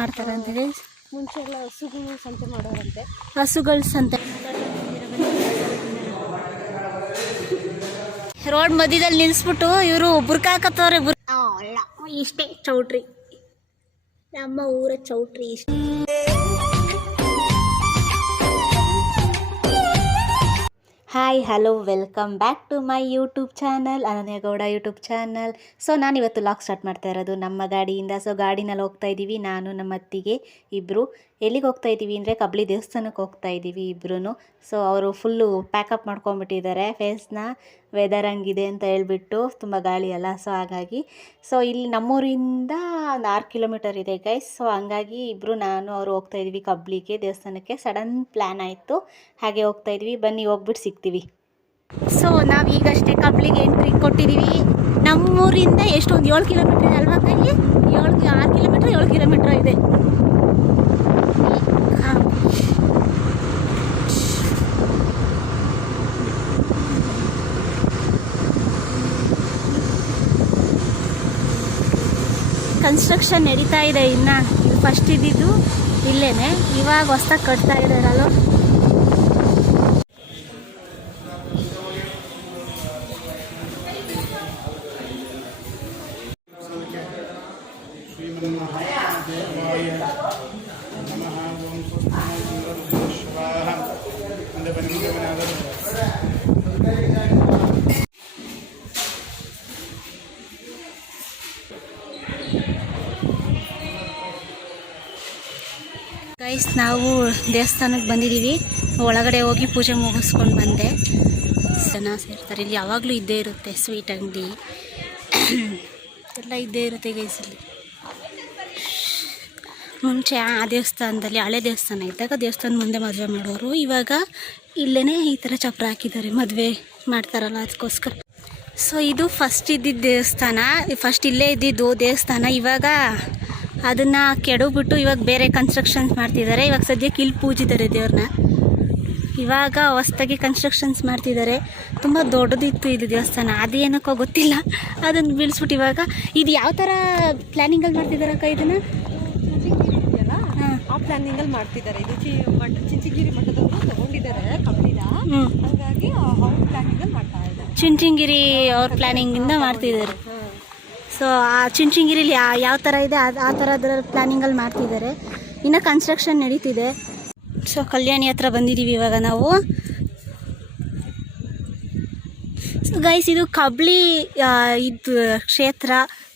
ಮಾಡ್ತಾರೆ ಅಂತ ಗೈಸ್. ಮುಂಚೆ ಎಲ್ಲ ಹಸುಗಳು ಸಂತೆ ಮಾಡೋರಂತೆ. ಹಸುಗಳ ಸಂತೆ ರೋಡ್ ಮಧ್ಯದಲ್ಲಿ ನಿಲ್ಸ್ಬಿಟ್ಟು ಇವರು ಬುರ್ಕ ಹಾಕತ್ತವ್ರೆ. ಅಲ್ಲ ಇಷ್ಟೇ ಚೌಟ್ರಿ, ನಮ್ಮ ಊರ ಚೌಟ್ರಿ ಇಷ್ಟ. Hi hello welcome back to my YouTube channel, Ananya Gowda YouTube channel. So ನಾನಿವತ್ತು ಲಾಗ್ ಸ್ಟಾರ್ಟ್ ಮಾಡ್ತಾ ಇರೋದು ನಮ್ಮ ಗಾಡಿಯಿಂದ. ಸೊ ಗಾಡಿನಲ್ಲಿ ಹೋಗ್ತಾ ಇದ್ದೀವಿ, ನಾನು ನಮ್ಮ ಅತ್ತಿಗೆ ಇಬ್ಬರು. ಎಲ್ಲಿಗೆ ಹೋಗ್ತಾ ಇದ್ದೀವಿ ಅಂದರೆ ಕಬ್ಲಿ ದೇವಸ್ಥಾನಕ್ಕೆ ಹೋಗ್ತಾ ಇದ್ದೀವಿ ಇಬ್ಬರೂ. ಸೊ ಅವರು ಫುಲ್ಲು ಪ್ಯಾಕಪ್ ಮಾಡ್ಕೊಂಬಿಟ್ಟಿದ್ದಾರೆ ಫೇಸ್ನ, ವೆದರ್ ಹಂಗಿದೆ ಅಂತ ಹೇಳ್ಬಿಟ್ಟು, ತುಂಬ ಗಾಳಿ ಅಲ್ಲ. ಸೊ ಹಾಗಾಗಿ ಇಲ್ಲಿ ನಮ್ಮೂರಿಂದ ಒಂದು 6 ಕಿಲೋಮೀಟರ್ ಇದೆ ಗೈಸ್. ಸೊ ಹಂಗಾಗಿ ಇಬ್ಬರು ನಾನು ಅವರು ಹೋಗ್ತಾ ಇದ್ದೀವಿ ಕಬ್ಲಿಗೆ ದೇವಸ್ಥಾನಕ್ಕೆ. ಸಡನ್ ಪ್ಲ್ಯಾನ್ ಆಯಿತು, ಹಾಗೆ ಹೋಗ್ತಾ ಇದ್ವಿ. ಬನ್ನಿ ಹೋಗ್ಬಿಟ್ಟು ಸಿಗ್ತೀವಿ. ಸೊ ನಾವೀಗಷ್ಟೇ ಕಬ್ಲಿಗೆ ಎಂಟ್ರಿ ಕೊಟ್ಟಿದ್ದೀವಿ. ನಮ್ಮೂರಿಂದ ಎಷ್ಟೊಂದು 7 ಕಿಲೋಮೀಟರ್ ಇದೆ ಅಲ್ವಾ ಕೈಲಿ? 6 ಕಿಲೋಮೀಟ್ರ್ 7 ಕಿಲೋಮೀಟ್ರ್ ಇದೆ. ಕನ್ಸ್ಟ್ರಕ್ಷನ್ ನಡೀತಾ ಇದೆ ಇನ್ನು. ಇದು ಫಸ್ಟ್ ಇದ್ದಿದ್ದು ಇಲ್ಲೇನೆ, ಇವಾಗ ಹೊಸ್ದಾಗಿ ಕಟ್ತಾ ಇದ್ದಾರಲ್ಲ. ಗೈಸ್ ನಾವು ದೇವಸ್ಥಾನಕ್ಕೆ ಬಂದಿದ್ದೀವಿ. ಒಳಗಡೆ ಹೋಗಿ ಪೂಜೆ ಮುಗಿಸ್ಕೊಂಡು ಬಂದೆ. ಜನ ಸೇರ್ತಾರೆ ಇಲ್ಲಿ, ಯಾವಾಗಲೂ ಇದ್ದೇ ಇರುತ್ತೆ. ಸ್ವೀಟ್ ಅಂಗಡಿ ಎಲ್ಲ ಇದ್ದೇ ಇರುತ್ತೆ ಗೈಸ್ ಇಲ್ಲಿ. ಮುಂಚೆ ಆ ದೇವಸ್ಥಾನದಲ್ಲಿ, ಹಳೆ ದೇವಸ್ಥಾನ ಇದ್ದಾಗ ದೇವಸ್ಥಾನ ಮುಂದೆ ಮದುವೆ ಮಾಡೋರು. ಇವಾಗ ಇಲ್ಲೇ ಈ ಥರ ಚಪ್ರ ಹಾಕಿದ್ದಾರೆ, ಮದುವೆ ಮಾಡ್ತಾರಲ್ಲ ಅದಕ್ಕೋಸ್ಕರ. ಸೊ ಇದು ಫಸ್ಟ್ ಇದ್ದಿದ್ದು ದೇವಸ್ಥಾನ, ಫಸ್ಟ್ ಇಲ್ಲೇ ಇದ್ದಿದ್ದು ದೇವಸ್ಥಾನ. ಇವಾಗ ಅದನ್ನು ಕೆಡವಿಬಿಟ್ಟು ಇವಾಗ ಬೇರೆ ಕನ್ಸ್ಟ್ರಕ್ಷನ್ಸ್ ಮಾಡ್ತಿದ್ದಾರೆ. ಇವಾಗ ಸದ್ಯಕ್ಕೆ ಇಲ್ಲಿ ಪೂಜಿದ್ದಾರೆ ದೇವ್ರನ್ನ. ಇವಾಗ ಹೊಸ್ದಾಗಿ ಕನ್ಸ್ಟ್ರಕ್ಷನ್ಸ್ ಮಾಡ್ತಿದ್ದಾರೆ. ತುಂಬ ದೊಡ್ಡದಿತ್ತು ಇದು ದೇವಸ್ಥಾನ, ಅದೇನಕ್ಕೋ ಗೊತ್ತಿಲ್ಲ, ಅದನ್ನು ಬೀಳಿಸ್ಬಿಟ್ಟು ಇವಾಗ ಇದು ಯಾವ ಥರ ಪ್ಲ್ಯಾನಿಂಗಲ್ಲಿ ಮಾಡ್ತಿದ್ದಾರೆ ಅಕ್ಕ ಇದನ್ನು? ಆ ಪ್ಲಾನಿಂಗಲ್ಲಿ ಮಾಡ್ತಿದ್ದಾರೆ. ಇದು ಚಿಂಚಗಿರಿ ಮಠದವರು ತಗೊಂಡಿದ್ದಾರೆ ಕಬ್ಬಿನ, ಹಾಗಾಗಿ ಅವ್ರ ಪ್ಲಾನಿಂಗಲ್ಲಿ ಮಾಡ್ತಾ ಇದ್ದಾರೆ. ಚುಂಚನಗಿರಿ ಅವ್ರ ಪ್ಲ್ಯಾನಿಂಗಿಂದ ಮಾಡ್ತಿದ್ದಾರೆ. ಸೊ ಆ ಚುಂಚನಗಿರಿಲಿ ಯಾವ ಥರ ಇದೆ ಆ ಥರದ ಪ್ಲ್ಯಾನಿಂಗಲ್ಲಿ ಮಾಡ್ತಿದ್ದಾರೆ. ಇನ್ನು ಕನ್ಸ್ಟ್ರಕ್ಷನ್ ನಡೀತಿದೆ. ಸೊ ಕಲ್ಯಾಣಿ ಹತ್ರ ಬಂದಿದ್ದೀವಿ ಇವಾಗ ನಾವು. ಸೊ ಗೈಸ್ ಇದು ಕಬ್ಲಿ ಇದು ಕ್ಷೇತ್ರ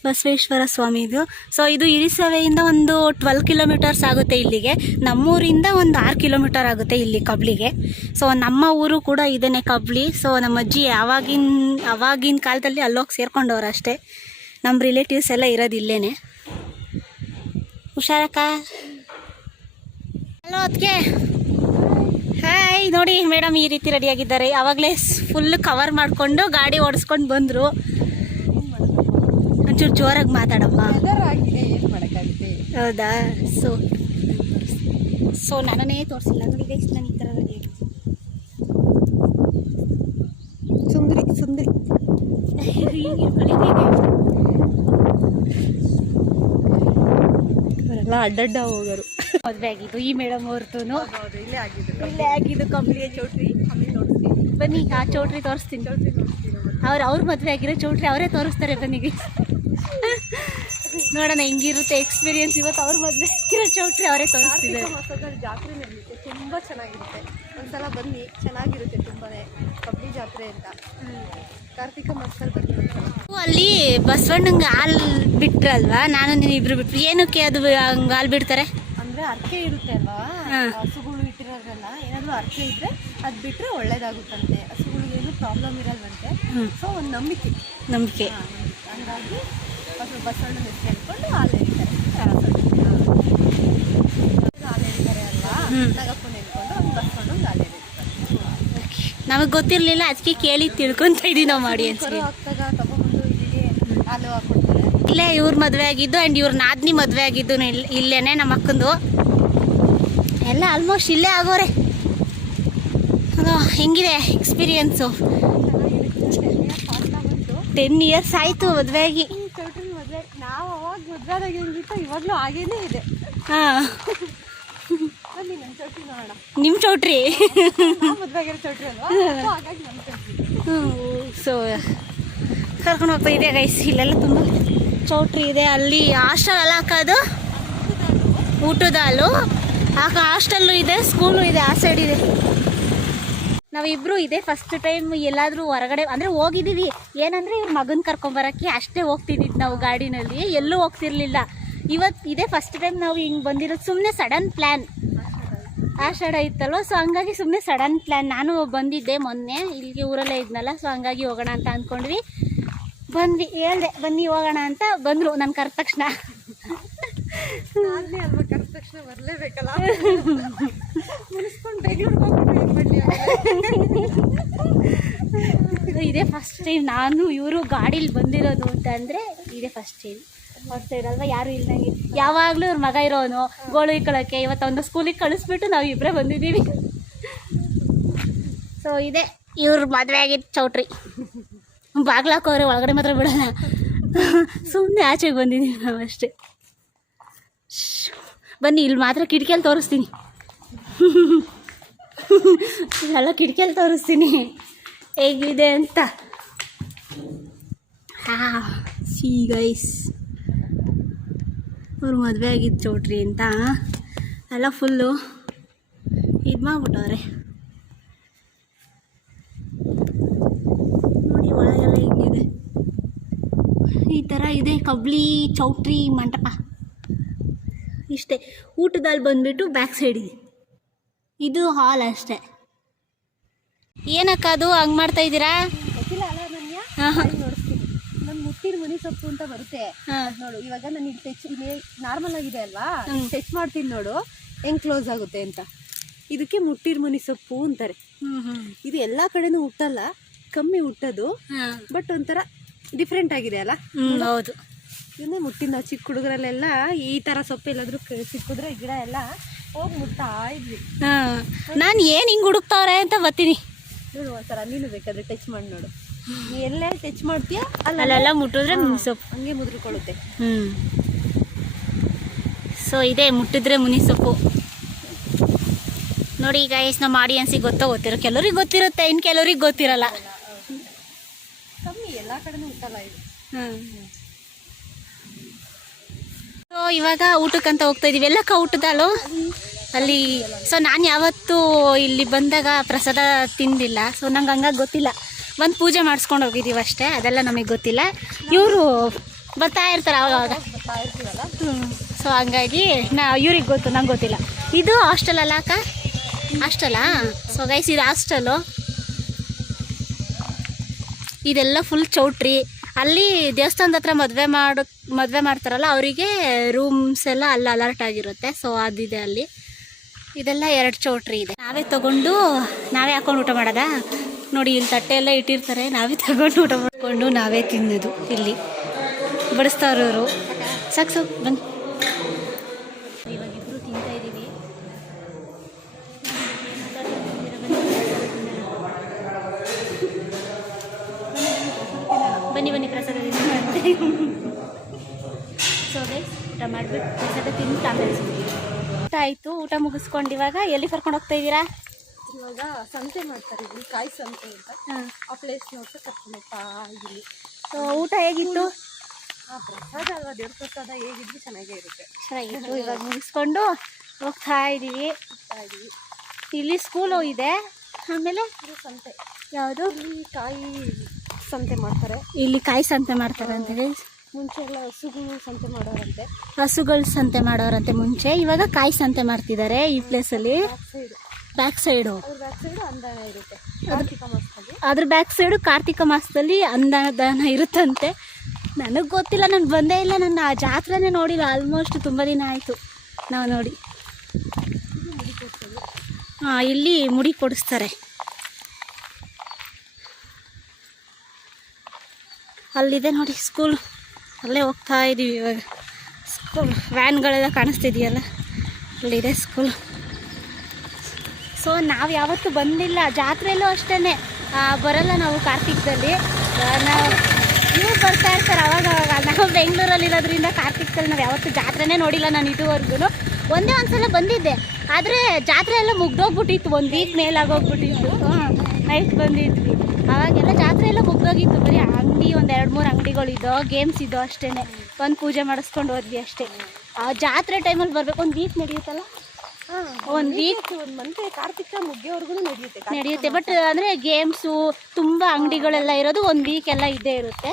ಬಸವೇಶ್ವರ ಸ್ವಾಮಿದು. ಸೊ ಇದು ಇರಿಸವೆಯಿಂದ ಒಂದು 12 ಕಿಲೋಮೀಟರ್ಸ್ ಆಗುತ್ತೆ ಇಲ್ಲಿಗೆ. ನಮ್ಮೂರಿಂದ ಒಂದು 6 ಕಿಲೋಮೀಟರ್ ಆಗುತ್ತೆ ಇಲ್ಲಿ ಕಬ್ಲಿಗೆ. ಸೊ ನಮ್ಮ ಊರು ಕೂಡ ಇದೇನೆ ಕಬ್ಲಿ. ಸೊ ನಮ್ಮ ಅಜ್ಜಿ ಅವಾಗಿನ ಕಾಲದಲ್ಲಿ ಅಲ್ಲೋಗಿ ಸೇರ್ಕೊಂಡವ್ರು ಅಷ್ಟೇ. ನಮ್ಮ ರಿಲೇಟಿವ್ಸ್ ಎಲ್ಲ ಇರೋದು ಇಲ್ಲೇನೆ. ಹುಷಾರಕ್ಕ. ಹಲೋ ಅದಕ್ಕೆ ಹಾಯ್. ನೋಡಿ ಮೇಡಮ್ ಈ ರೀತಿ ರೆಡಿಯಾಗಿದ್ದಾರೆ. ಆವಾಗಲೇ ಫುಲ್ ಕವರ್ ಮಾಡಿಕೊಂಡು ಗಾಡಿ ಓಡಿಸ್ಕೊಂಡು ಬಂದರು. ಒಂಚೂರು ಜೋರಾಗಿ ಮಾತಾಡಮ್ಮ. ಹೌದಾ? ಸೊ ನನ್ನನ್ನೇ ತೋರಿಸಿಲ್ಲ ನೋಡಿ ಗೈಸ್, ನಾನು ಈ ಥರ ರೆಡಿಯಾಗಿ ಸುಂದರಿ ಅವರೆಲ್ಲ ಅಡ್ಡಡ್ಡ ಹೋಗೋರು. ಮದುವೆ ಆಗಿದ್ದು ಈ ಮೇಡಮ್ ಅವ್ರದ್ದು ಇಲ್ಲೇ ಆಗಿದ್ದು ಕಂಪ್ಲಿಯ ಚೌಟ್ರಿ. ಬನ್ನಿ ಆ ಚೌಟ್ರಿ ತೋರಿಸ್ತೀನಿ. ಅವ್ರ ಮದುವೆ ಆಗಿರೋ ಚೌಟ್ರಿ ಅವರೇ ತೋರಿಸ್ತಾರೆ. ಬನ್ನಿ ನೋಡೋಣ ಹೆಂಗಿರುತ್ತೆ ಎಕ್ಸ್ಪೀರಿಯನ್ಸ್. ಇವತ್ತು ಅವ್ರ ಮದುವೆ ಆಗಿರೋ ಚೌಟ್ರಿ ಅವರೇ ತೋರಿಸ್ತಿದ್ದಾರೆ. ಮಾಸದಲ್ಲಿ ಜಾತ್ರೆ ನಡೆಯುತ್ತೆ, ತುಂಬ ಚೆನ್ನಾಗಿರುತ್ತೆ. ಒಂದ್ಸಲ ಬನ್ನಿ, ಚೆನ್ನಾಗಿರುತ್ತೆ ತುಂಬಾ. ಕಬ್ಲಿ ಜಾತ್ರೆ ಅಂತ ಕಾರ್ತಿಕ ಮಾಸದಲ್ಲಿ ಬನ್ನಿ ಒಂದ್ಸಲ. ಅಲ್ಲಿ ಬಸವಣ್ಣಂಗೆ ಹಾಲು ಬಿಟ್ರಲ್ವಾ? ನಾನು ನೀವಿಬ್ರು ಬಿಟ್ರು. ಏನಕ್ಕೆ ಅದು ಹಂಗೆ ಹಾಲು ಬಿಡ್ತಾರೆ ಅಂದರೆ ಅರ್ಕೆ ಇರುತ್ತೆ ಅಲ್ವಾ, ಹಸುಗಳು ಇಟ್ಟಿರೋದ್ರಲ್ಲ, ಏನಾದರೂ ಅರ್ಕೆ ಇದ್ದರೆ ಅದು ಬಿಟ್ಟರೆ ಒಳ್ಳೇದಾಗುತ್ತಂತೆ. ಹಸುಗಳಿಗೇನು ಪ್ರಾಬ್ಲಮ್ ಇರಲ್ವಂತೆ. ಸೊ ಒಂದು ನಂಬಿಕೆ ಹಂಗಾಗಿ ಅದು ಬಸವಣ್ಣನ ಹೆಸರು ಹೇಳ್ಕೊಂಡು ಹಾಲು ಹೇಳ್ತಾರೆ. ಹಾಲು ಹೇಳ್ತಾರೆ ಅಲ್ವಾ, ನಗಪ್ಪನ ಹೇಳ್ಕೊಂಡು ಒಂದು ಬಸವಣ್ಣಂಗೆ ಹಾಲು ಹೇಳ್ತಾರೆ. ನಮಗೆ ಗೊತ್ತಿರಲಿಲ್ಲ, ಅದಕ್ಕೆ ಕೇಳಿ ತಿಳ್ಕೊತ ಇದೀವಿ ನಾವು. ಮಾಡಿ ಆಗ್ತಾಗ ತಗೊಂಡ್ಬಂದು ಇಲ್ಲಿಗೆ ಹಾಲು ಹಾಕ್ಕೊಡ್ತಾರೆ. ಇಲ್ಲೇ ಇವ್ರ ಮದುವೆ ಆಗಿದ್ದು ಆ್ಯಂಡ್ ಇವ್ರ ನಾದಿನಿ ಮದುವೆ ಆಗಿದ್ದು ಇಲ್ಲೇನೆ ನಮ್ಮ ಅಕ್ಕಂದು. ಎಲ್ಲ ಆಲ್ಮೋಸ್ಟ್ ಇಲ್ಲೇ ಆಗೋರೆ. ಅದು ಹೆಂಗಿದೆ ಎಕ್ಸ್ಪೀರಿಯನ್ಸು? 10 ಇಯರ್ಸ್ ಆಯಿತು ಮದುವೆ ಆಗಿ. ಮದುವೆ ನಾವು ಅವಾಗ ಮದುವೆ ಆದಾಗ ಹೆಂಗಿತ್ತು, ಇವಾಗಲೂ ಹಾಗೇನೇ ಇದೆ. ಹಾಂ, ಬನ್ನಿ ನಮ್ಮ ಚೌಟ್ರಿ ನೋಡೋಣ. ನಿಮ್ಮ ಚೌಟ್ರಿ. ನಾವು ಮದುವೆ ಆಗಿರೋ ಚೌಟ್ರಿ ಅಲ್ವಾ, ಸೊ ಹಾಗಾಗಿ ನಮ್ಮ ಚೌಟ್ರಿ. ಸೊ ಕರ್ಕೊಂಡು ಹೋಗ್ತಾ ಇದೆ ಗೈಸ್. ಇಲ್ಲೆಲ್ಲ ತುಂಬ ಚೌಟ್ರಿ ಇದೆ. ಅಲ್ಲಿ ಹಾಸ್ಟೆಲ್ ಅಲ್ಲ ಹಾಕೋದು, ಊಟದ ಹಾಲು ಹಾಸ್ಟೆಲ್ಲು ಇದೆ, ಸ್ಕೂಲು ಇದೆ, ಆ ಸೈಡ್ ಇದೆ. ನಾವಿಬ್ಬರು ಇದೆ ಫಸ್ಟ್ ಟೈಮ್ ಎಲ್ಲಾದರೂ ಹೊರಗಡೆ ಅಂದರೆ ಹೋಗಿದ್ದೀವಿ. ಏನಂದರೆ ಇವ್ರ ಮಗನ ಕರ್ಕೊಂಬರೋಕ್ಕೆ ಅಷ್ಟೇ ಹೋಗ್ತಿದ್ದಿದ್ದು ನಾವು ಗಾಡಿನಲ್ಲಿ, ಎಲ್ಲೂ ಹೋಗ್ತಿರ್ಲಿಲ್ಲ. ಇವತ್ತು ಇದೇ ಫಸ್ಟ್ ಟೈಮ್ ನಾವು ಹಿಂಗೆ ಬಂದಿರೋದು. ಸುಮ್ಮನೆ ಸಡನ್ ಪ್ಲ್ಯಾನ್, ಆಷಾಢ ಇತ್ತಲ್ವ, ಸೊ ಹಂಗಾಗಿ ಸುಮ್ಮನೆ ಸಡನ್ ಪ್ಲ್ಯಾನ್. ನಾನು ಬಂದಿದ್ದೆ ಮೊನ್ನೆ, ಇಲ್ಲಿಗೆ ಊರಲ್ಲೇ ಇದ್ನಲ್ಲ, ಸೊ ಹಂಗಾಗಿ ಹೋಗೋಣ ಅಂತ ಅಂದ್ಕೊಂಡ್ವಿ. ಬಂದ್ವಿ, ಹೇಳ್ದೆ ಬನ್ನಿ ಹೋಗೋಣ ಅಂತ. ಬಂದರು ನಾನು ಕರೆದ ತಕ್ಷಣ. ನಾನೇ ಅಲ್ವಾ ಕರೆದ ತಕ್ಷಣ ಬರಲೇಬೇಕಲ್ಲ, ಮುಗಿಸ್ಕೊಂಡು ಬೆಂಗಳೂರಿಗೆ ಹೋಗ್ಬಿಟ್ಟು ಇದೇ ಫಸ್ಟ್ ಟೈಮ್ ನಾನು ಇವರು ಗಾಡೀಲಿ ಬಂದಿರೋದು ಅಂತ ಅಂದರೆ ಇದೇ ಫಸ್ಟ್ ಟೈಮ್. ಔಟ್ ಸೈಡ್ ಅಲ್ವಾ, ಯಾರು ಇಲ್ದಂಗೆ. ಯಾವಾಗಲೂ ಇವ್ರ ಮಗ ಇರೋನು ಗೋಳು ಇಕ್ಕೊಳ್ಳೋಕ್ಕೆ. ಇವತ್ತು ಒಂದು ಸ್ಕೂಲಿಗೆ ಕಳಿಸ್ಬಿಟ್ಟು ನಾವು ಇಬ್ಬರೇ ಬಂದಿದ್ದೀವಿ. ಸೊ ಇದೇ ಇವ್ರ ಮದುವೆ ಆಗಿದ್ದು ಚೌಟ್ರಿ. ಬಾಗ್ಲಾಕೋರೆ, ಒಳಗಡೆ ಮಾತ್ರ ಬಿಡೋಣ. ಸುಮ್ಮನೆ ಆಚೆಗೆ ಬಂದಿದ್ದೀವಿ ನಾವು ಅಷ್ಟೇ. ಬನ್ನಿ, ಇಲ್ಲಿ ಮಾತ್ರ ಕಿಟಕಿಯಲ್ಲಿ ತೋರಿಸ್ತೀನಿ. ಎಲ್ಲ ಕಿಟಕಿಯಲ್ಲಿ ತೋರಿಸ್ತೀನಿ ಹೇಗಿದೆ ಅಂತ. ಹಾಂ, ಸಿ ಗೈಸ್, ಅವ್ರು ಮದುವೆ ಆಗಿದ್ದು ಚೌಟ್ರಿ ಅಂತ ಎಲ್ಲ ಫುಲ್ಲು ಇದು ಮಾಡಿಬಿಟ್ಟವ್ರೆ. ನೋಡಿ ಒಳಗೆಲ್ಲ ಹೆಂಗಿದೆ, ಈ ಥರ ಇದೆ ಕಬ್ಲಿ ಚೌಟ್ರಿ ಮಂಟಪ. ಇಷ್ಟೇ. ಊಟದಲ್ಲಿ ಬಂದುಬಿಟ್ಟು ಬ್ಯಾಕ್ ಸೈಡ್ ಇದೆ, ಇದು ಹಾಲ್ ಅಷ್ಟೇ. ಏನಕ್ಕದು ಹಂಗೆ ಮಾಡ್ತಾ ಇದ್ದೀರಾ? ಗೊತ್ತಿಲ್ಲ ಅಲ್ಲ ನನ್ಯ. ನೋಡಿಸ್ತೀನಿ. ನಮ್ಮ ಮುಟ್ಟಿನ ಮನಿ ಸೊಪ್ಪು ಅಂತ ಬರುತ್ತೆ, ನೋಡು. ಇವಾಗ ನಾನು ಇಲ್ಲಿ ಟಚ್, ಇಲ್ಲಿ ನಾರ್ಮಲ್ ಆಗಿದೆ ಅಲ್ವಾ, ಟಚ್ ಮಾಡ್ತೀನಿ ನೋಡು ಹೆಂಗ್ ಕ್ಲೋಸ್ ಆಗುತ್ತೆ ಅಂತ. ಇದಕ್ಕೆ ಮುಟ್ಟಿನ ಮನಿ ಸೊಪ್ಪು ಅಂತಾರೆ. ಇದು ಎಲ್ಲಾ ಕಡೆನೂ ಹುಟ್ಟಲ್ಲ, ಕಮ್ಮಿ ಹುಟ್ಟೋದು, ಬಟ್ ಒಂಥರ ಡಿಫ್ರೆಂಟ್ ಆಗಿದೆ ಅಲ್ಲ. ಹೌದು. ಇದನ್ನೇ ಮುಟ್ಟಿನ, ನಾವು ಚಿಕ್ಕ ಹುಡುಗರಲ್ಲೆಲ್ಲ ಈ ತರ ಸೊಪ್ಪು ಎಲ್ಲಾದ್ರೂ ಸಿಕ್ಕಿದ್ರೆ ಗಿಡ ಎಲ್ಲ ಹೋಗಿ ಮುಟ್ತಾ ಇದ್ವಿ. ನಾನು ಏನು ಹಿಂಗೆ ಹುಡುಕ್ತಾವ್ರೆ ಅಂತ ಬರ್ತೀನಿ. ನೋಡು ಒಂಥರ, ನೀನು ಬೇಕಾದ್ರೆ ಟಚ್ ಮಾಡಿ ನೋಡು. ನೀ ಎಲ್ಲೇ ಟಚ್ ಮಾಡ್ತೀಯ ಅಲ್ಲೆಲ್ಲ ಮುಟ್ಟಿದ್ರೆ ಸೊಪ್ಪು ಹಂಗೆ ಮುದ್ರಿಕೊಳ್ಳುತ್ತೆ. ಸೊ ಇದೇ ಮುಟ್ಟಿದ್ರೆ ಮುನಿ ಸೊಪ್ಪು. ನೋಡಿ ಈಗ ಎಷ್ಟು ನಮ್ಮ ಆಡಿಯನ್ಸಿಗೆ ಗೊತ್ತಿರೋ, ಕೆಲವ್ರಿಗೆ ಗೊತ್ತಿರುತ್ತೆ, ಇನ್ನು ಕೆಲವ್ರಿಗೆ ಗೊತ್ತಿರಲ್ಲ. ಕಮ್ಮಿ, ಎಲ್ಲ ಕಡೆನೂ ಹುಟ್ಟಲ್ಲ ಇದು. ಸೊ ಇವಾಗ ಊಟಕ್ಕಂತ ಹೋಗ್ತಾ ಇದೀವಿ. ಎಲ್ಲಕ್ಕ ಊಟದಲ್ಲೂ ಅಲ್ಲಿ. ಸೊ ನಾನು ಯಾವತ್ತೂ ಇಲ್ಲಿ ಬಂದಾಗ ಪ್ರಸಾದ ತಿಂದಿಲ್ಲ, ಸೊ ನಂಗೆ ಹಂಗಾಗಿ ಗೊತ್ತಿಲ್ಲ. ಒಂದು ಪೂಜೆ ಮಾಡಿಸ್ಕೊಂಡು ಹೋಗಿದ್ದೀವಿ ಅಷ್ಟೇ, ಅದೆಲ್ಲ ನಮಗೆ ಗೊತ್ತಿಲ್ಲ. ಇವರು ಬರ್ತಾ ಇರ್ತಾರೆ ಆವಾಗ. ಸೊ ಹಂಗಾಗಿ ಇವ್ರಿಗೆ ಗೊತ್ತು, ನಂಗೆ ಗೊತ್ತಿಲ್ಲ. ಇದು ಹಾಸ್ಟೆಲ್ ಅಲ್ಲ ಅಕ್ಕ? ಹಾಸ್ಟೆಲಾ? ಸೊ ಗೈಸ್ ಇದು ಹಾಸ್ಟೆಲು. ಇದೆಲ್ಲ ಫುಲ್ ಚೌಟ್ರಿ. ಅಲ್ಲಿ ದೇವಸ್ಥಾನದ ಹತ್ರ ಮದುವೆ ಮಾಡ್ತಾರಲ್ಲ, ಅವರಿಗೆ ರೂಮ್ಸ್ ಎಲ್ಲ ಅಲ್ಲಿ ಅಲರ್ಟ್ ಆಗಿರುತ್ತೆ. ಸೊ ಅದಿದೆ ಅಲ್ಲಿ. ಇದೆಲ್ಲ 2 ಚೌಟ್ರಿ ಇದೆ. ನಾವೇ ತೊಗೊಂಡು ನಾವೇ ಹಾಕೊಂಡು ಊಟ ಮಾಡೋದಾ? ನೋಡಿ, ಇಲ್ಲಿ ತಟ್ಟೆ ಎಲ್ಲ ಇಟ್ಟಿರ್ತಾರೆ, ನಾವೇ ತಗೊಂಡು ಊಟ ಮಾಡಿಕೊಂಡು ನಾವೇ ತಿನ್ನೋದು. ಇಲ್ಲಿ ಬಡಿಸ್ತಾರವರು. ಸಾಕು ಬನ್ನಿ. ಇವಾಗ ಇಬ್ಬರು ತಿಂತಾ ಇದ್ದೀವಿ. ಬನ್ನಿ ಪ್ರಸಾದ ಸೊ ಗೈಸ್, ಊಟ ಮಾಡಿಬಿಟ್ಟು ಪ್ರಸಾದ ತಿಂದು ಆಮೇಲೆ ಊಟ ಆಯಿತು. ಊಟ ಮುಗಿಸ್ಕೊಂಡು ಇವಾಗ ಎಲ್ಲಿ ಕರ್ಕೊಂಡು ಹೋಗ್ತಾ ಇದ್ದೀರಾ? ಇವಾಗ ಸಂತೆ ಮಾಡ್ತಾರೆ ಇಲ್ಲಿ, ಕಾಯಿ ಸಂತೆ ಅಂತ. ಆ ಪ್ಲೇಸ್ ನೋಡ್ತಾ ಕರ್ಕೊಂಡು ಹೋಗ್ತಾ ಇದ್ದೀನಿ. ಊಟ ಹೇಗಿತ್ತು? ಪ್ರಸಾದ ಅಲ್ವಾ, ದೇವ್ರ ಪ್ರಸಾದ ಹೇಗಿದ್ರು ಚೆನ್ನಾಗೇ ಇರುತ್ತೆ. ಚೆನ್ನಾಗಿತ್ತು. ಇವಾಗ ಮುಗಿಸ್ಕೊಂಡು ಹೋಗ್ತಾ ಇದ್ದೀವಿ. ಇಲ್ಲಿ ಸ್ಕೂಲು ಇದೆ, ಆಮೇಲೆ ಇದು ಸಂತೆ. ಯಾವುದು? ಇಲ್ಲಿ ಕಾಯಿ ಸಂತೆ ಮಾಡ್ತಾರೆ. ಇಲ್ಲಿ ಕಾಯಿ ಸಂತೆ ಮಾಡ್ತಾರೆ ಅಂತ ಗೈಸ್. ಮುಂಚೆ ಎಲ್ಲ ಹಸುಗಳು ಸಂತೆ ಮಾಡೋರಂತೆ. ಹಸುಗಳು ಸಂತೆ ಮಾಡೋರಂತೆ ಮುಂಚೆ. ಇವಾಗ ಕಾಯಿ ಸಂತೆ ಮಾಡ್ತಿದ್ದಾರೆ ಈ ಪ್ಲೇಸಲ್ಲಿ. ಬ್ಯಾಕ್ ಸೈಡು ಅನ್ನದಾನ ಇರುತ್ತೆ ಕಾರ್ತಿಕ ಮಾಸದಲ್ಲಿ. ಅದ್ರ ಬ್ಯಾಕ್ ಸೈಡು ಕಾರ್ತಿಕ ಮಾಸದಲ್ಲಿ ಅನ್ನದಾನ ಇರುತ್ತಂತೆ. ನನಗೆ ಗೊತ್ತಿಲ್ಲ, ನಾನು ಬಂದೇ ಇಲ್ಲ, ನನ್ನ ಆ ಜಾತ್ರೆನೇ ನೋಡಿಲ್ಲ. ಆಲ್ಮೋಸ್ಟ್ ತುಂಬ ದಿನ ಆಯಿತು ನಾವು ನೋಡಿ. ಹಾಂ, ಇಲ್ಲಿ ಮುಡಿ ಕೊಡಿಸ್ತಾರೆ. ಅಲ್ಲಿದೆ ನೋಡಿ ಸ್ಕೂಲ್, ಅಲ್ಲೇ ಹೋಗ್ತಾ ಇದ್ದೀವಿ ಇವಾಗ. ಸ್ಕೂಲ್ ವ್ಯಾನ್ಗಳೆಲ್ಲ ಕಾಣಿಸ್ತಿದೆಯಲ್ಲ, ಅಲ್ಲಿದೆ ಸ್ಕೂಲ್. ಸೊ ನಾವು ಯಾವತ್ತೂ ಬಂದಿಲ್ಲ, ಜಾತ್ರೆಯಲ್ಲೂ ಅಷ್ಟೇ ಬರಲ್ಲ ನಾವು ಕಾರ್ತಿಕದಲ್ಲಿ. ನಾವು ಇವ್ರು ಬರ್ತಾ ಇರ್ತಾರೆ ಅವಾಗ. ನಾವು ಬೆಂಗಳೂರಲ್ಲಿ ಇರೋದ್ರಿಂದ ಕಾರ್ತಿಕದಲ್ಲಿ ನಾವು ಯಾವತ್ತೂ ಜಾತ್ರೆನೇ ನೋಡಿಲ್ಲ ನಾನು ಇದುವರೆಗೂ. ಒಂದೇ ಒಂದ್ಸಲ ಬಂದಿದ್ದೆ, ಆದರೆ ಜಾತ್ರೆ ಎಲ್ಲ ಮುಗ್ದೋಗ್ಬಿಟ್ಟಿತ್ತು, 1 ವೀಕ್ ಮೇಲಾಗೋಗ್ಬಿಟ್ಟಿತ್ತು. ನೈಟ್ ಬಂದಿದ್ವಿ, ಅವಾಗೆಲ್ಲ ಜಾತ್ರೆ ಎಲ್ಲ ಮುಗ್ದೋಗಿತ್ತು. ಬರೀ ಅಂಗಡಿ 1-2-3 ಅಂಗಡಿಗಳಿದ್ದೋ, ಗೇಮ್ಸ್ ಇದ್ದೋ ಅಷ್ಟೇ. ಒಂದು ಪೂಜೆ ಮಾಡಿಸ್ಕೊಂಡು ಹೋದ್ವಿ ಅಷ್ಟೇ. ಆ ಜಾತ್ರೆ ಟೈಮಲ್ಲಿ ಬರಬೇಕು, 1 ವೀಕ್ ನಡೆಯುತ್ತಲ್ಲ, 1 ವೀಕ್, 1 ಮಂತ್ ಕಾರ್ತಿಕ ಮುಗಿಯೋವರೆಗೂ ನಡೆಯುತ್ತೆ. ಬಟ್ ಅಂದರೆ ಗೇಮ್ಸು ತುಂಬ ಅಂಗಡಿಗಳೆಲ್ಲ ಇರೋದು 1 ವೀಕ್ ಎಲ್ಲ ಇದ್ದೇ ಇರುತ್ತೆ.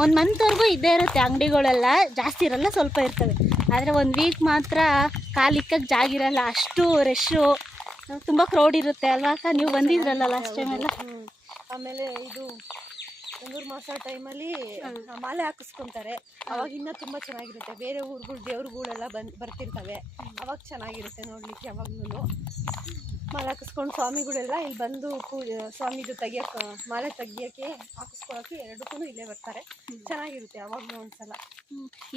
1 ಮಂತ್ವರೆಗೂ ಇದ್ದೇ ಇರುತ್ತೆ ಅಂಗಡಿಗಳೆಲ್ಲ, ಜಾಸ್ತಿ ಇರಲ್ಲ, ಸ್ವಲ್ಪ ಇರ್ತವೆ. ಆದರೆ 1 ವೀಕ್ ಮಾತ್ರ ಕಾಲಿಕ್ಕಕ್ಕೆ ಜಾಗ ಇರಲ್ಲ, ಅಷ್ಟು ರಶ್ಶು, ತುಂಬ ಕ್ರೌಡ್ ಇರುತ್ತೆ ಅಲ್ವಾ ಅಕ್ಕ? ನೀವು ಬಂದಿದ್ರಲ್ಲ ಲಾಸ್ಟ್ ಟೈಮ್ ಎಲ್ಲ. ಆಮೇಲೆ ಇದು ಧನುರ್ಮಾಸ ಟೈಮಲ್ಲಿ ಮಾಲೆ ಹಾಕಿಸ್ಕೊಂತಾರೆ, ಅವಾಗ ಇನ್ನೂ ತುಂಬ ಚೆನ್ನಾಗಿರುತ್ತೆ. ಬೇರೆ ಊರುಗಳು ದೇವ್ರುಗಳೆಲ್ಲ ಬರ್ತಿರ್ತವೆ, ಅವಾಗ ಚೆನ್ನಾಗಿರುತ್ತೆ ನೋಡಲಿಕ್ಕೆ. ಅವಾಗ್ಲೂ ಮಾಲೆ ಹಾಕಿಸ್ಕೊಂಡು ಸ್ವಾಮಿಗಳೆಲ್ಲ ಇಲ್ಲಿ ಬಂದು ಸ್ವಾಮಿದು ತೆಗಿಯೋಕ್ಕೆ, ಮಾಲೆ ತೆಗಿಯೋಕ್ಕೆ, ಹಾಕಿಸ್ಕೊಳ್ಳೋಕ್ಕೆ ಎರಡಕ್ಕೂ ಇಲ್ಲೇ ಬರ್ತಾರೆ. ಚೆನ್ನಾಗಿರುತ್ತೆ ಅವಾಗಲೂ ಒಂದ್ಸಲ.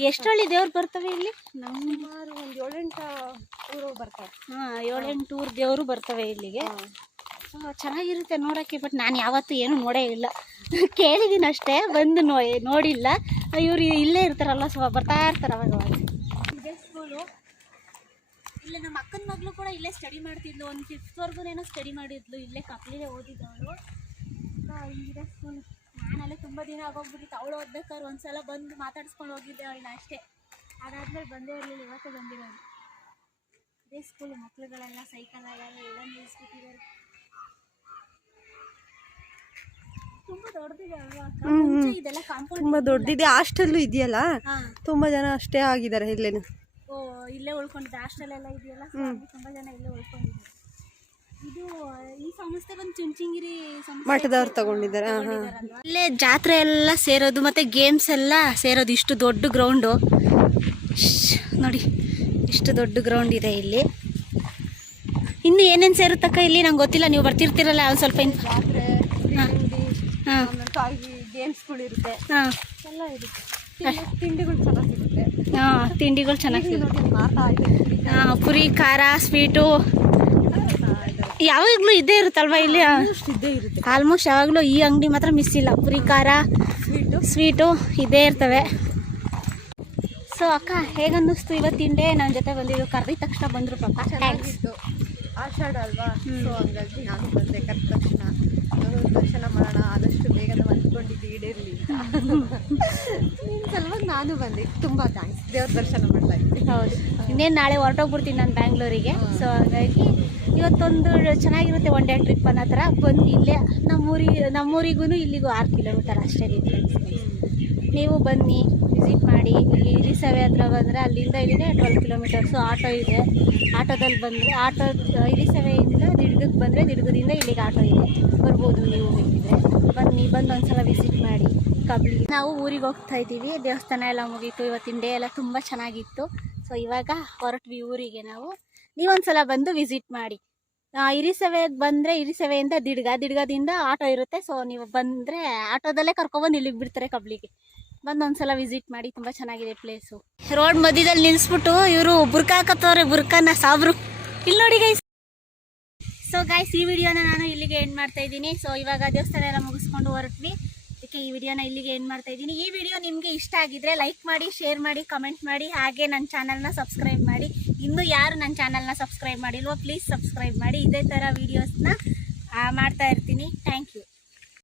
ಎಷ್ಟು ಹಳ್ಳಿ ದೇವ್ರು ಬರ್ತವೆ ಇಲ್ಲಿ? ಸುಮಾರು ಒಂದು 7-8 ಊರು ಬರ್ತಾರೆ. 7-8 ಊರು ದೇವರು ಬರ್ತವೆ ಇಲ್ಲಿಗೆ. ಚೆನ್ನಾಗಿರುತ್ತೆ ನೋಡೋಕ್ಕೆ. ಬಟ್ ನಾನು ಯಾವತ್ತೂ ಏನೂ ನೋಡೇ ಇಲ್ಲ, ಕೇಳಿದ್ದೀನಿ ಅಷ್ಟೇ, ಬಂದು ನೋಡಿಲ್ಲ. ಇವರು ಇಲ್ಲೇ ಇರ್ತಾರಲ್ಲ, ಬರ್ತಾ ಇರ್ತಾರೆ ಅವಾಗ. ಇದೇ ಸ್ಕೂಲು. ಇಲ್ಲೇ ನಮ್ಮ ಅಕ್ಕನ ಮಗಳು ಕೂಡ ಇಲ್ಲೇ ಸ್ಟಡಿ ಮಾಡ್ತಿದ್ಲು, 1 5th ವರೆಗೂ ಸ್ಟಡಿ ಮಾಡಿದ್ಲು, ಇಲ್ಲೇ ಕಪ್ಲಿಗೆ ಓದಿದ್ದವಳು. ಹಿಂಗಿದೆ ಸ್ಕೂಲ್. ನಾನಲ್ಲೇ ತುಂಬ ದಿನ ಆಗೋಗ್ಬಿಟ್ಟಿತ್ತು. ಅವಳು ಓದ್ಬೇಕಾದ್ರೆ ಒಂದ್ಸಲ ಬಂದು ಮಾತಾಡಿಸ್ಕೊಂಡು ಹೋಗಿದ್ದೆ ಅವಳನ್ನ ಅಷ್ಟೇ. ಅದಾದ್ಮೇಲೆ ಬಂದೇ ಇರಲಿಲ್ಲ, ಇವತ್ತೇ ಬಂದಿರೋದು. ಇದೇ ಸ್ಕೂಲು. ಮಕ್ಳುಗಳೆಲ್ಲ ಸೈಕಲ್ ಎಲ್ಲ ನಿಲ್ಲಿಸ್ಬಿಟ್ಟಿದ್ದಾರೆ. ತುಂಬಾ ದೊಡ್ಡದಿದೆ ಅಲ್ವಾ? ಇದೆಲ್ಲ ಕಾಂಪೌಂಡ್ ತುಂಬ ದೊಡ್ಡದಿದೆ. ಹಾಸ್ಟೆಲ್ಲು ಇದೆಯಲ್ಲ, ತುಂಬ ಜನ ಅಷ್ಟೇ ಆಗಿದ್ದಾರೆ ಇಲ್ಲೇನು. ಇಲ್ಲೇ ಉಳ್ಕೊಂಡಿದ್ದೆ. ಹಾಸ್ಟೆಲ್ ಎಲ್ಲ ಇದೆಯಲ್ಲ, ತುಂಬಾ ಜನ ಇಲ್ಲೇ ಉಳ್ಕೊಂಡಿದ್ದಾರೆ. ಇದು ಈ ಸಂಸ್ಥೆ ಬಂದು ಚುಂಚನಗಿರಿ ಮಠದವ್ರು ತಗೊಂಡಿದ್ದಾರೆ. ಇಲ್ಲೇ ಜಾತ್ರೆ ಎಲ್ಲ ಸೇರೋದು ಮತ್ತೆ ಗೇಮ್ಸ್ ಎಲ್ಲ ಸೇರೋದು. ಇಷ್ಟು ದೊಡ್ಡ ಗ್ರೌಂಡು ನೋಡಿ, ಇಷ್ಟು ದೊಡ್ಡ ಗ್ರೌಂಡ್ ಇದೆ ಇಲ್ಲಿ. ಇನ್ನು ಏನೇನು ಸೇರುತ್ತಕ್ಕ ಇಲ್ಲಿ ನಂಗೆ ಗೊತ್ತಿಲ್ಲ, ನೀವು ಬರ್ತಿರ್ತೀರಲ್ಲ ಒಂದು ಸ್ವಲ್ಪ. ಜಾತ್ರೆ, ಗೇಮ್ಸ್ಗಳು ಇರುತ್ತೆ, ಎಲ್ಲ ಇರುತ್ತೆ. ತಿಂಡಿಗಳು ಚೆನ್ನಾಗಿ ಸಿಗುತ್ತೆ. ತಿಂಡಿಗಳು ಚೆನ್ನಾಗಿ ಸಿಗುತ್ತೆ. ಪುರಿ, ಖಾರ, ಸ್ವೀಟು ಯಾವಾಗಲೂ ಇದ್ದೇ ಇರುತ್ತಲ್ವಾ ಇಲ್ಲಿ? ಇದ್ದೇ ಇರುತ್ತೆ ಆಲ್ಮೋಸ್ಟ್ ಯಾವಾಗಲೂ. ಈ ಅಂಗಡಿ ಮಾತ್ರ ಮಿಸ್ ಇಲ್ಲ, ಪುರಿ, ಖಾರ, ಸ್ವೀಟು ಇದ್ದೇ ಇರ್ತವೆ. ಸೊ ಅಕ್ಕ, ಹೇಗನ್ನಿಸ್ತು ಇವತ್ತಿನ ಡೇ? ನನ್ನ ಜೊತೆ ಬಂದಿದ್ದು, ಕರೆದಿದ ತಕ್ಷಣ ಬಂದರು ಪಾಪ. ಚೆನ್ನಾಗಿತ್ತು. ಆಷಾಢ ಅಲ್ವಾ, ಸೊ ಹಂಗಾಗಿ ನಾನು ಬಂದೆ. ಕರೆದ ತಕ್ಷಣ ದರ್ಶನ ಮಾಡೋಣ, ಆದಷ್ಟು ಬೇಗ ನಾವು ಅಂದ್ಕೊಂಡಿದ್ದು ಈಡೇರಲಿ ನಿನ್ನ ಸಲುವಾಗಿ ನಾನು ಬಂದೆ. ತುಂಬ ಥ್ಯಾಂಕ್ಸ್. ದೇವ್ರ ದರ್ಶನ ಮಾಡ್ತಾ ಇದ್ದೀನಿ. ಹೌದು, ಇನ್ನೇನು ನಾಳೆ ಹೊರಟೋಗ್ಬಿಡ್ತೀನಿ ನಾನು ಬ್ಯಾಂಗ್ಳೂರಿಗೆ. ಸೊ ಹಾಗಾಗಿ ಇವತ್ತೊಂದು ಚೆನ್ನಾಗಿರುತ್ತೆ, 1 ಡೇ ಟ್ರಿಪ್ ಅನ್ನೋ ಥರ ಬಂದು ಇಲ್ಲೇ ನಮ್ಮೂರಿಗೂ ಇಲ್ಲಿಗೂ 6 ಕಿಲೋಮೀಟರ್ ಅಷ್ಟೇ ಡಿಫ್ರೆನ್ಸ್. ನೀವು ಬನ್ನಿ, ವಿಸಿಟ್ ಮಾಡಿ. ಇಲ್ಲಿ ಇರಿಸವೆ ಹತ್ರ ಬಂದರೆ ಅಲ್ಲಿಂದ ಇಲ್ಲಿಗೆ 12 ಕಿಲೋಮೀಟರ್ಸು. ಆಟೋ ಇದೆ, ಆಟೋದಲ್ಲಿ ಬಂದರೆ ಇರಿಸವೆಯಿಂದ ದಿಡ್ಗಕ್ಕೆ ಬಂದರೆ ದಿಡ್ಗದಿಂದ ಇಲ್ಲಿಗೆ ಆಟೋ ಇದೆ, ಬರ್ಬೋದು ನೀವು ಬೇಕಿದ್ರೆ. ಬಂದು ಒಂದ್ಸಲ ವಿಸಿಟ್ ಮಾಡಿ. ಕಬ್ಲಿ ನಾವು ಊರಿಗೆ ಹೋಗ್ತಾ ಇದ್ದೀವಿ. ದೇವಸ್ಥಾನ ಎಲ್ಲ ಮುಗೀತು, ಇವತ್ತಿನ ಡೇ ಎಲ್ಲ ತುಂಬ ಚೆನ್ನಾಗಿತ್ತು. ಸೊ ಇವಾಗ ಹೊರಟ್ವಿ ಊರಿಗೆ ನಾವು. ನೀವೊಂದ್ಸಲ ಬಂದು ವಿಸಿಟ್ ಮಾಡಿ. ಇರಿಸವೆಗೆ ಬಂದರೆ ಇರಿಸವೆಯಿಂದ ದಿಡ್ಗದಿಂದ ಆಟೋ ಇರುತ್ತೆ. ಸೊ ನೀವು ಬಂದರೆ ಆಟೋದಲ್ಲೇ ಕರ್ಕೊಬಂದು ಇಲ್ಲಿಗೆ ಬಿಡ್ತಾರೆ ಕಬ್ಲಿಗೆ. ಬಂದು ಒಂದ್ಸಲ ವಿಸಿಟ್ ಮಾಡಿ, ತುಂಬ ಚೆನ್ನಾಗಿದೆ ಪ್ಲೇಸು. ರೋಡ್ ಮಧ್ಯದಲ್ಲಿ ನಿಲ್ಲಿಸ್ಬಿಟ್ಟು ಇವರು ಬುರ್ಕಾ ಹಾಕತ್ತವ್ರೆ, ಬುರ್ಕಾನ ಸಾಬ್ರು ಇಲ್ಲಿ ನೋಡಿ ಗೈಸ್. ಸೊ ಗೈಸ್, ಈ ವಿಡಿಯೋನ ನಾನು ಇಲ್ಲಿಗೆ ಎಂಡ್ ಮಾಡ್ತಾ ಇದ್ದೀನಿ. ಸೊ ಇವಾಗ ದೇವಸ್ಥಾನ ಎಲ್ಲ ಮುಗಿಸ್ಕೊಂಡು ಹೊರಟ್ವಿ, ಅದಕ್ಕೆ ಈ ವಿಡಿಯೋನ ಇಲ್ಲಿಗೆ ಎಂಡ್ ಮಾಡ್ತಾ ಇದ್ದೀನಿ. ಈ ವಿಡಿಯೋ ನಿಮಗೆ ಇಷ್ಟ ಆಗಿದ್ರೆ ಲೈಕ್ ಮಾಡಿ, ಶೇರ್ ಮಾಡಿ, ಕಮೆಂಟ್ ಮಾಡಿ, ಹಾಗೆ ನನ್ನ ಚಾನಲ್ನ ಸಬ್ಸ್ಕ್ರೈಬ್ ಮಾಡಿ. ಇನ್ನೂ ಯಾರು ನನ್ನ ಚಾನಲ್ನ ಸಬ್ಸ್ಕ್ರೈಬ್ ಮಾಡಿಲ್ವೋ ಪ್ಲೀಸ್ ಸಬ್ಸ್ಕ್ರೈಬ್ ಮಾಡಿ. ಇದೇ ಥರ ವೀಡಿಯೋಸ್ನ ಮಾಡ್ತಾ ಇರ್ತೀನಿ. Thank you.